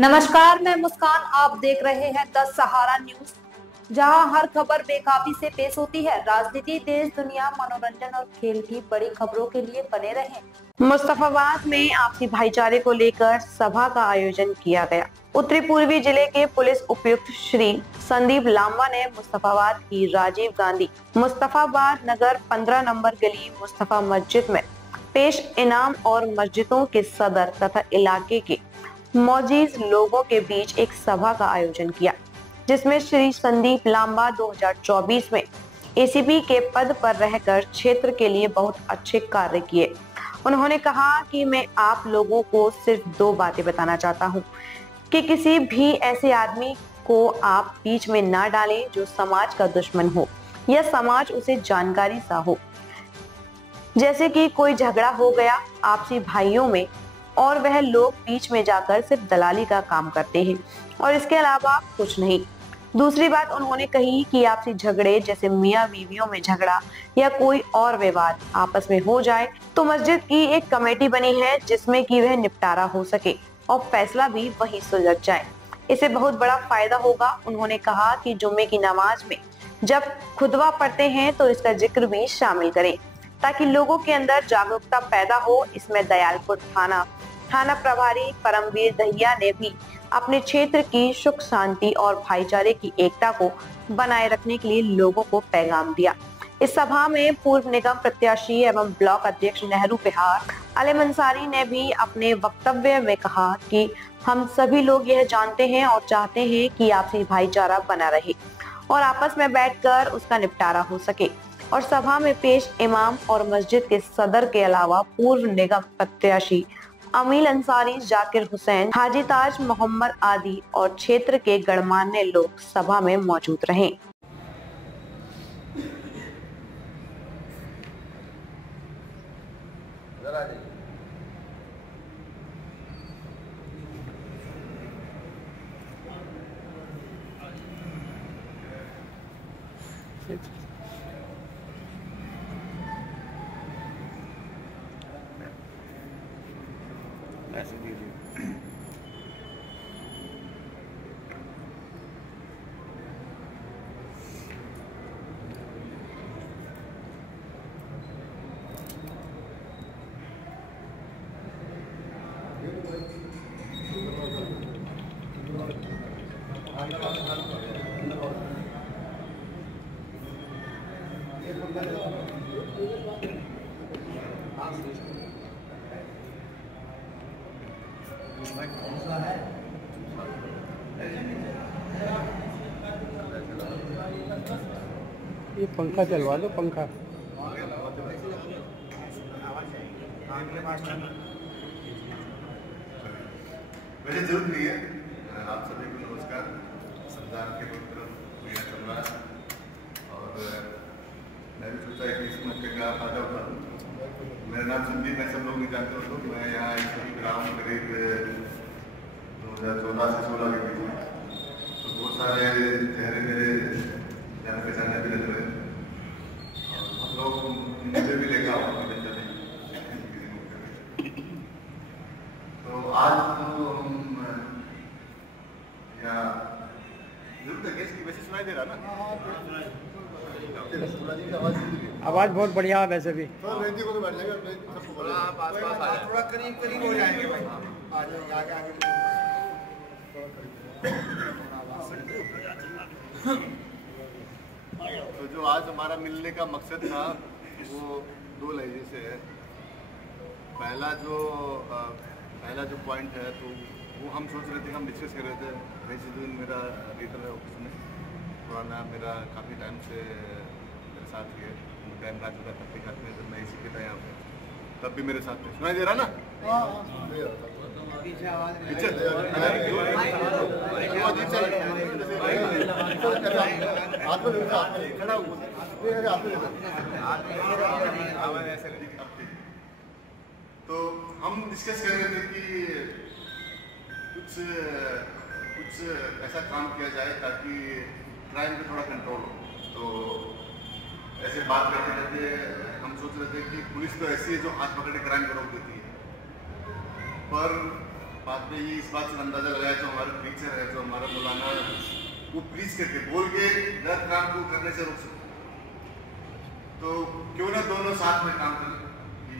नमस्कार, मैं मुस्कान। आप देख रहे हैं द सहारा न्यूज, जहां हर खबर बेकाबी से पेश होती है। राजनीति, देश दुनिया, मनोरंजन और खेल की बड़ी खबरों के लिए बने रहें। मुस्तफाबाद में आपसी भाईचारे को लेकर सभा का आयोजन किया गया। उत्तरी पूर्वी जिले के पुलिस उपायुक्त श्री संदीप लांबा ने मुस्तफाबाद की राजीव गांधी मुस्तफाबाद नगर 15 नंबर गली मुस्तफा मस्जिद में पेश इनाम और मस्जिदों के सदर तथा इलाके के मौजूद लोगों के बीच एक सभा का आयोजन किया, जिसमें श्री संदीप लांबा 2024 में एसीपी के पद पर रहकर क्षेत्र के लिए बहुत अच्छे कार्य किए। उन्होंने कहा कि मैं आप लोगों को सिर्फ 2 बातें बताना चाहता हूं कि किसी भी ऐसे आदमी को आप बीच में ना डालें जो समाज का दुश्मन हो या समाज उसे जानकारी सा हो। जैसे कि कोई झगड़ा हो गया आपसी भाइयों में और वह लोग बीच में जाकर सिर्फ दलाली का काम करते हैं और इसके अलावा कुछ नहीं। दूसरी बात उन्होंने कही कि आपसी झगड़े जैसे मियां बीवियों में झगड़ा या कोई और विवाद आपस में हो जाए तो मस्जिद की एक कमेटी बनी है जिसमें कि वह निपटारा हो सके और फैसला भी वही सुलझ जाए। इसे बहुत बड़ा फायदा होगा। उन्होंने कहा कि जुम्मे की नमाज में जब खुतबा पढ़ते हैं तो इसका जिक्र भी शामिल करें ताकि लोगों के अंदर जागरूकता पैदा हो। इसमें दयालपुर थाना प्रभारी परमवीर दहिया ने भी अपने क्षेत्र की सुख शांति और भाईचारे की एकता को बनाए रखने के लिए लोगों को पैगाम दिया। इस सभा में पूर्व निगम प्रत्याशी एवं ब्लॉक अध्यक्ष नेहरू बिहार अलीम अंसारी ने भी अपने वक्तव्य में कहा कि हम सभी लोग यह जानते हैं और चाहते हैं कि आपसी भाईचारा बना रहे और आपस में बैठकर उसका निपटारा हो सके। और सभा में पेश इमाम और मस्जिद के सदर के अलावा पूर्व निगम प्रत्याशी अमील अंसारी, जाकिर हुसैन, हाजी ताज मोहम्मद आदि और क्षेत्र के गणमान्य लोग सभा में मौजूद रहे। ऐसे दीजिए। ये पंखा चलवा दो, पंखा। वैसे जरूरत नहीं है। आप सभी को नमस्कार। संविधान के पवित्र महीना चल रहा है और मैं भी सोचा कि इस मौके का फायदा उठा लूँ। मेरा नाम संदीप है, सब लोग नहीं जानते हो तो मैं यहाँ सभी ग्राम करीब 2014 से 16 के बीच में, तो बहुत सारे चेहरे मेरे जान पहचाने भी लग रहे हैं और हम लोग मुझे भी देखा होगा तो आज तो हम यहाँ जरूर तक इसकी वैसे सुनाई दे रहा ना। आवाज बहुत बढ़िया है वैसे भी। थोड़ा करीब हो जाएंगे भाई। तो जो आज हमारा मिलने का मकसद था वो 2 लहजे से है। पहला जो पॉइंट है तो वो हम सोच रहे थे, हम डिस्कस कर रहे थे। रेजिडुन मेरा लीडर है ऑफिस में, पुराना मेरा काफ़ी टाइम से मेरे साथ ही है। टाइम रात होता तब भी खाते में, जब मैं इसी के था यहाँ पे तब भी मेरे साथ थे। सुनाई दे रहा ना? तो हम डिस्कस कर रहे थे कि कुछ ऐसा काम किया जाए ताकि क्राइम पे थोड़ा कंट्रोल हो। तो ऐसे बात करते करते हम सोच रहे थे कि पुलिस तो ऐसी है जो हाथ पकड़ के क्राइम को रोक देती है, पर बाद में ये इस बात से अंदाजा लगाया जो हमारे टीचर है, जो हमारा मौलाना है, वो प्लीज करके बोल के गलत काम को करने से रोक सकते। तो क्यों ना दोनों साथ में काम करें कि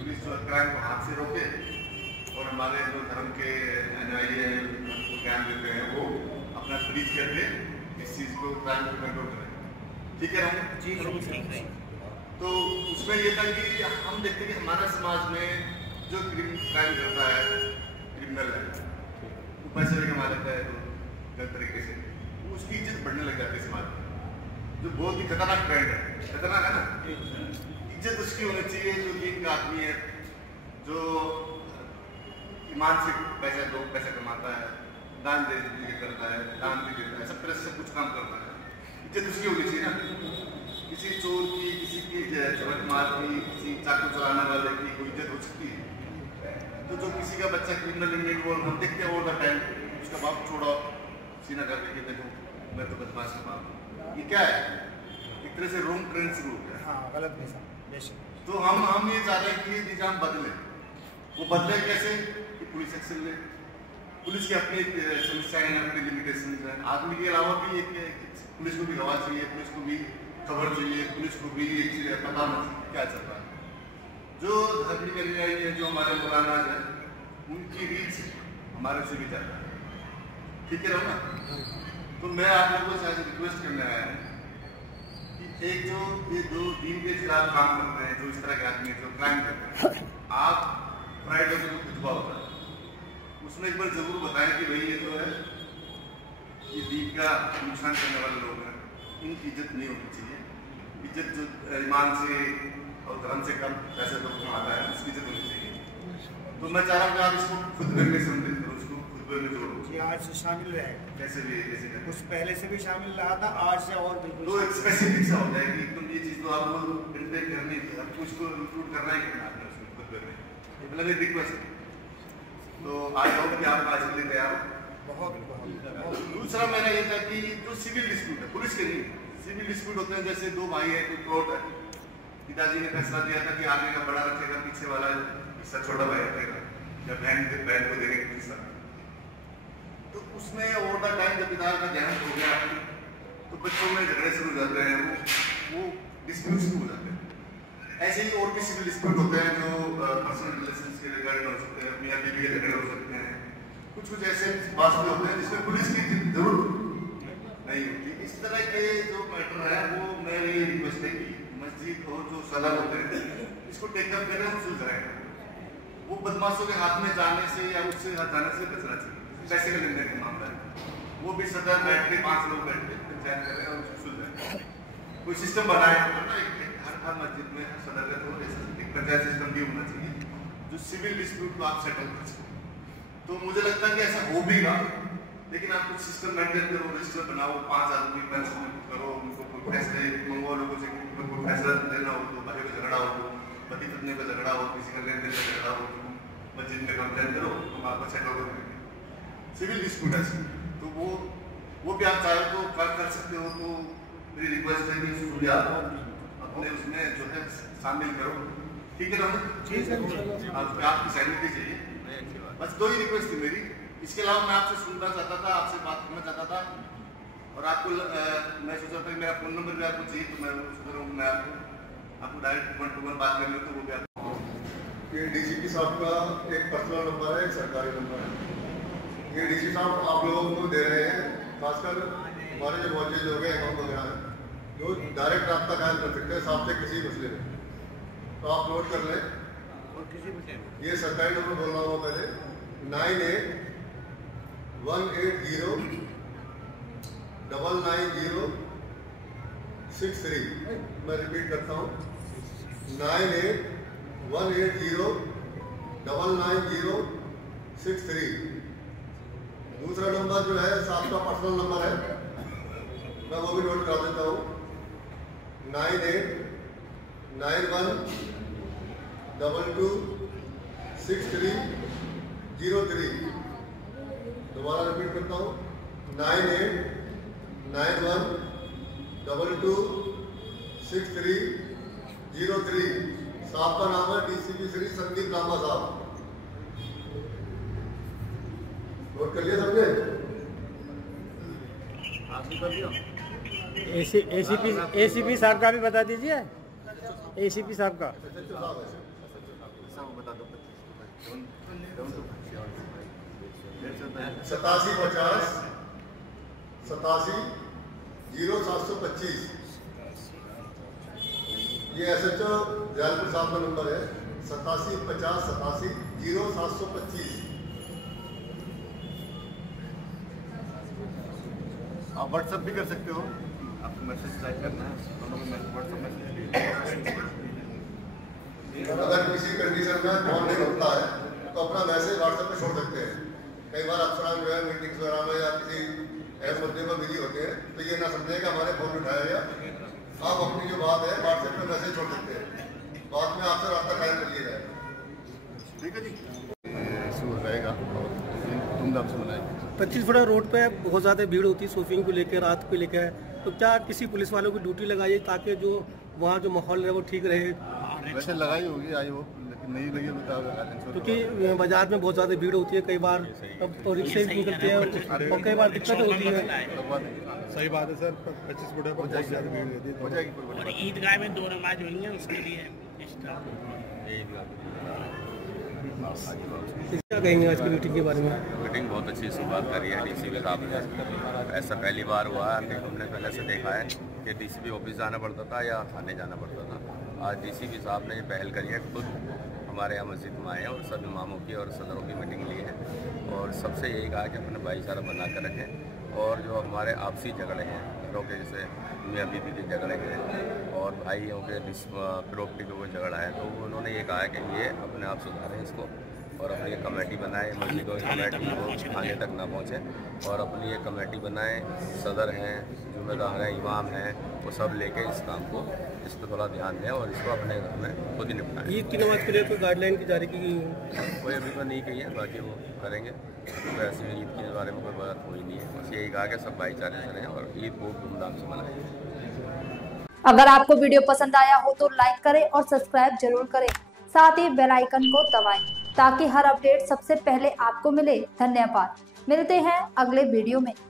पुलिस जो क्राइम को हाथ से रोके और हमारे जो धर्म के अनुयायी हैं उनको ज्ञान देते हैं वो अपना प्लीज करके इस चीज़ को क्राइम को कंट्रोल करें। ठीक है ना जी? ठीक है। तो उसमें ये था कि हम देखते कि हमारा समाज में जो क्राइम करता है, क्रिमिनल है, वो पैसे भी कमा लेता है तो गलत तरीके से, उसकी इज्जत बढ़ने लग जाती है समाज में, जो बहुत ही खतरनाक ट्रेंड है। खतरनाक है ना? इज्जत उसकी होनी चाहिए जो कि एक आदमी है जो ईमान से पैसा कमाता है, दान दे करता है, दान भी देता है, सब तरह से सब कुछ काम करता है। इज्जत उसकी होनी चाहिए ना। किसी चोर की, किसी की झपट मार की, किसी चाकू चलाने वाले की कोई इज्जत हो सकती है? तो जो किसी का बच्चा क्रिमिनल इन्वॉल्व हम देखते हैं ऑल द टाइम, उसका बाप छोड़ो सीना कर देखे, देखो मैं तो बदमाश का बाप, ये क्या है? एक तरह से रॉन्ग ट्रेंड शुरू हो गया। हाँ, गलत दिशा। तो हम ये चाहते हैं कि ये निजाम बदले। वो बदले कैसे? कि पुलिस एक्शन ले। पुलिस की अपनी समस्याएं हैं, अपनी लिमिटेशन है। आदमी के अलावा भी एक पुलिस को भी गवाह चाहिए, पुलिस को भी खबर चाहिए, पुलिस को भी एक चीज पता नहीं क्या चल रहा है। जो धर्म के अनुयायी है, जो हमारे मौलाना है, उनकी रीच हमारे से भी ज्यादा है। ठीक है ना? तो मैं आप लोगों से आज रिक्वेस्ट करने आया हूँ कि एक जो ये दो दीन के खिलाफ काम करते हैं, जो इस तरह के आदमी जो क्राइम करते हैं, आप फ्राइडे को जो खुतबा होता है उसमें एक बार जरूर बताएं कि भाई ये जो है ये दीन का नुकसान करने वाले लोग हैं, इनकी इज्जत नहीं होनी चाहिए। इज्जत जो ईमान से और धर्म से कम पैसे तो कमाता है, उसकी इज्जत होनी चाहिए। तो मैं चाह रहा हूँ कि आप इसको खुद में समझें, तो उसको खुद में जोड़ो जी। आज से शामिल रहे, कैसे भी जैसे कुछ पहले से भी शामिल रहा था, आज से और बिल्कुल तो एक स्पेसिफिक सा होता है कि तुम ये चीज़ तो आपको इंटरटेन करनी है, आपको उसको इंक्लूड करना ही करना है उसमें खुद में। ये मतलब एक रिक्वेस्ट है। तो आज होप कि आप आज के लिए तैयार हो। बहुत। दूसरा मेरा ये था कि जो सिविल डिस्प्यूट है, पुलिस के नहीं, सिविल डिस्प्यूट होते हैं, जैसे दो भाई हैं, कोई कोर्ट है, पिताजी ने फैसला दिया था कि आगे का बड़ा रखेगा, पीछे वाला हिस्सा छोटा भाई रखेगा, या बहन को देने का हिस्सा। तो उसमें ओवर द टाइम जब पिता का ध्यान हो गया तो बच्चों में झगड़े शुरू हो जाते हैं, वो डिस्प्यूट शुरू हो जाते हैं। ऐसे ही और भी सिविल डिस्प्यूट होते हैं जो पर्सनल रिलेशंस के रिगार्डिंग हो सकते हैं, मियां बीवी के झगड़े हो सकते हैं, कुछ ऐसे मसले होते हैं जिसमें पुलिस की जरूरत नहीं होती। इस तरह के जो मैटर है वो मेरी रिक्वेस्ट है कि मस्जिद और जो सलाह होते हैं इसको टेकअप करें और सुलझाएं। वो बदमाशों के हाथ में जाने से या उससे हटाने से बचना चाहिए। पैसे का लेने का मामला है, वो भी सदर बैठ के 5 लोग बैठ के पंचायत करें और उसको सुलझाएं। कोई सिस्टम बनाए हर मस्जिद में, हर सदर का तो एक पंचायत सिस्टम भी होना चाहिए जो सिविल डिस्प्यूट को आप सेटल कर सकें। तो मुझे लगता है कि ऐसा हो भी गा, लेकिन आप कुछ सिस्टम मेंटेन करो, रजिस्टर बनाओ, 5 आदमी पेंशन करो, उनको कोई फैसले मंगवाओ, लोगों से कोई फैसला देना हो तो भाई को झगड़ा हो, पति पत्नी का झगड़ा हो, किसी का लेन देन का झगड़ा हो, तो मस्जिद में कंप्लेन करो, तुम आपको सेटल कर देंगे। सिविल डिस्प्यूट है तो वो भी आप चाहे तो कर सकते हो। तो मेरी रिक्वेस्ट है कि इसको भी आप अपने उसमें जो है शामिल करो। ठीक है ना? आपकी सहमति चाहिए, बस 2 ही रिक्वेस्ट थी मेरी। इसके अलावा मैं आपसे सुनना चाहता था, आपसे बात करना चाहता था, और आपको मैं सोचा था कि मेरा फ़ोन नंबर भी आपको चाहिए, तो मैं सोच रहा हूँ मैं आपको डायरेक्ट 1-to-1 बात करनी हो तो वो भी आप। ये डीसीपी साहब का एक पर्सनल नंबर है, एक सरकारी नंबर है। ये डीसी साहब आप लोगों को दे रहे हैं, खासकर हमारे जो मौजूद लोग हैं अकाउंट वगैरह हैं, जो डायरेक्ट रब्ता कायम कर सकते हैं साहब से किसी मसले में, तो आप नोट कर लें। ये सरकारी नंबर बोल रहा हूँ पहले, 98-180-990-63। मैं रिपीट करता हूँ, 98-180-990-63। दूसरा नंबर जो है साहब का पर्सनल नंबर है, मैं वो भी नोट करा देता हूँ, 9891226303। दोबारा रिपीट करता हूँ, 9891226303। साहब का नाम है डीसीपी श्री संदीप लांबा साहब। नोट कर लिया सबने? एसीपी साहब का भी बता दीजिए। एसीपी साहब का सतासी 0725 ये SHO जलालपुर साहब का नंबर है। 8750870725। आप व्हाट्सएप भी कर सकते हो, आपको मैसेज टाइप करना है, व्हाट्सएप मैसेज। अगर किसी कंडीशन में फोन नहीं होता है तो अपना मैसेज व्हाट्सएप पे छोड़ सकते हैं। कई बार अफसरान जो है मीटिंग्स वगैरह में या किसी ऐसे मुद्दे पर बिजी होते हैं तो ये ना समझे कि हमारे फोन उठाया गया। आप अपनी जो बात है व्हाट्सएप पे मैसेज छोड़ सकते हैं, बाद में आपसे रास्ता कायम कर लिया जाएगा। ठीक है जी, शुरू रहेगा और धूमधाम से मनाएंगे। 25 फुटा रोड पे बहुत ज़्यादा भीड़ होती है शॉपिंग को लेकर, रात को लेकर, तो क्या किसी पुलिस वालों की ड्यूटी लगाइए ताकि जो वहाँ जो माहौल है वो ठीक रहे? वैसे लगाई होगी आई हो, लेकिन नहीं लगी क्योंकि बाजार में बहुत ज़्यादा भीड़ होती है, कई बार अब रिक्शे भी निकलते हैं और कई बार दिक्कत होती है। सही बात है सर, 25 फुट पर बहुत ज़्यादा भीड़ होती है। हो जाएगी। और ईदगाह में 2 नमाज हुई है, उसके लिए एक्स्ट्रा। क्या कहेंगे आज की मीटिंग के बारे में? मीटिंग बहुत अच्छी शुरुआत करी है डीसीपी साहब ने। ऐसा पहली बार हुआ है कि हमने पहले से देखा है कि डीसीपी ऑफिस जाना पड़ता था या थाने जाना पड़ता था। आज डीसीपी साहब ने ये पहल करी है, खुद हमारे यहाँ मस्जिद में आए हैं और सब इमामों की और सदरों की मीटिंग ली है और सबसे यही कहा कि अपना भाईचारा बना कर रखें और जो हमारे आपसी झगड़े हैं घरों के, जैसे मियाँ बीवी के झगड़े हैं और भाइयों के प्रॉपर्टी पे कोई झगड़ा है, तो उन्होंने ये कहा है कि ये अपने आप सुधारें इसको और अपनी एक कमेटी बनाए, मस्जिदों की कमेटी वो थाने तक ना पहुँचे और अपनी एक कमेटी बनाए, सदर हैं, जुम्मेदार हैं, इमाम हैं, वो सब लेके इस काम को, इस पर थोड़ा ध्यान दें और इसको अपने घर में खुद ही निपटाएं। ईद की नमाज के लिए कोई गाइडलाइन की जारी की गई? कोई अभी तो नहीं कही है, बाकी वो करेंगे। वैसे ईद के बारे में कोई बात हुई नहीं है, बस यही कहा कि सब भाईचारे से रहें और ईद बहुत धूमधाम से मनाएं। अगर आपको वीडियो पसंद आया हो तो लाइक करें और सब्सक्राइब जरूर करें, साथ ही बेल आइकन को दबाएं ताकि हर अपडेट सबसे पहले आपको मिले। धन्यवाद। मिलते हैं अगले वीडियो में।